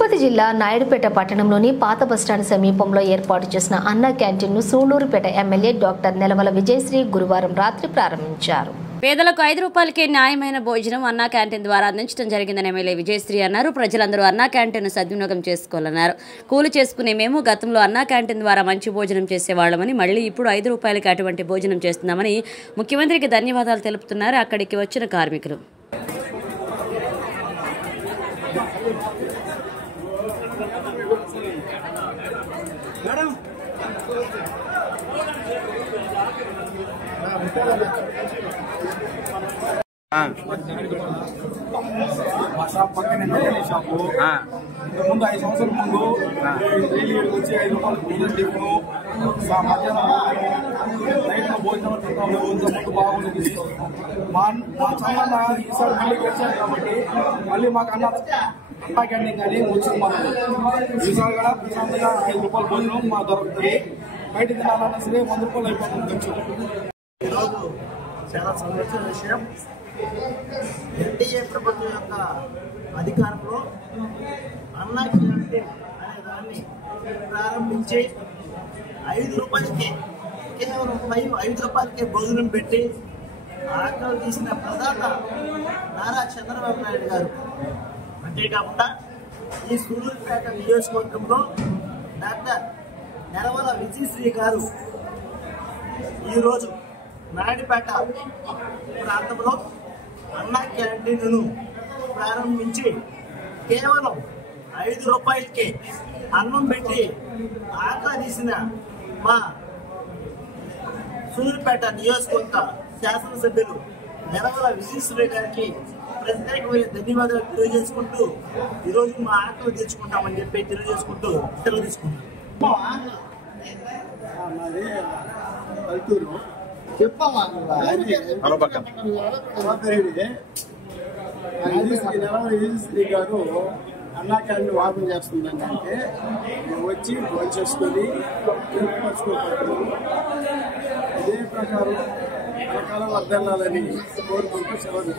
తిరుపతి జిల్లా నాయుడుపేట పట్టణంలోని పాత బస్టాండ్ సమీపంలో ఏర్పాటు చేసిన అన్న క్యాంటీన్ను సూళ్లూరుపేట ఎమ్మెల్యే డాక్టర్ నెలవల విజయశ్రీ గురువారం రాత్రి ప్రారంభించారు. పేదలకు 5 రూపాయలకే న్యాయమైన భోజనం అన్నా క్యాంటీన్ ద్వారా అందించడం జరిగిందని ఎమ్మెల్యే విజయశ్రీ అన్నారు. ప్రజలందరూ అన్నా క్యాంటీన్ను సద్వినియోగం చేసుకోవాలన్నారు. కూలి చేసుకునే మేము గతంలో అన్నా క్యాంటీన్ ద్వారా మంచి భోజనం చేసేవాళ్లమని, మళ్లీ ఇప్పుడు 5 రూపాయలకి అటువంటి భోజనం చేస్తున్నామని ముఖ్యమంత్రికి ధన్యవాదాలు తెలుపుతున్నారు అక్కడికి వచ్చిన కార్మికులు. మా షాప్ పక్కనే మెకానిక్ షాపు. ముందు 5 సంవత్సరాల ముందు డైలీ వచ్చి 5 రూపాయలు భోజనం టిఫిను, మధ్యాహ్నం నైట్లో భోజనం తింటాము. ముందు బాగుంటుంది. మా చాలా ఈసారి మళ్ళీ గెలిచారు కాబట్టి మళ్ళీ మాకు అన్న క్యాంటీన్ కానీ వచ్చింది. మనం ఈసారి కూడా ప్రశాంతంగా 5 రూపాయల భోజనం మాకు దొరుకుతుంది. బయట తినాలన్నా సరే 100 రూపాయలు అయిపోతుంది ఖర్చు. ఈరోజు చాలా సంతోషమైన విషయం. ఎన్డీఏ ప్రభుత్వం యొక్క అధికారంలో అన్నా క్యాంటీన్ అనే దాన్ని ప్రారంభించి 5 రూపాయలకే, కేవలం 5 రూపాయలకే భోజనం పెట్టి ఆటలు తీసిన ప్రధాత నారా చంద్రబాబు నాయుడు గారు. అంతేకాకుండా ఈ సూళ్లూరుపేట నియోజకవర్గంలో డాక్టర్ నెలవల విజయశ్రీ గారు ఈరోజు నాయుడుపేట ప్రాంతంలో అన్నా క్యాంటీన్ను ప్రారంభించి కేవలం 5 రూపాయలకే అన్నం పెట్టి ఆహ్వానించిన మా సూళ్లూరుపేట నియోజకవర్గ శాసనసభ్యులు నెలవల విజయశ్రీ గారికి ప్రత్యేకమైన ధన్యవాదాలు తెలియజేసుకుంటూ ఈరోజు మా ఆటలు తెచ్చుకుంటామని చెప్పి తెలియజేసుకుంటూ సెలవు తీసుకుంటాం. విజయశ్రీ గారు అన్నా క్యాంటీన్ వాపం చేస్తుందండి. అంటే వచ్చి భోజనం చేసుకొని తిరుగుపరుచుకోకపోతే ఇదే ప్రకారం రకాల వర్దెల్లాలని కోరుకుంటూ సెలవు.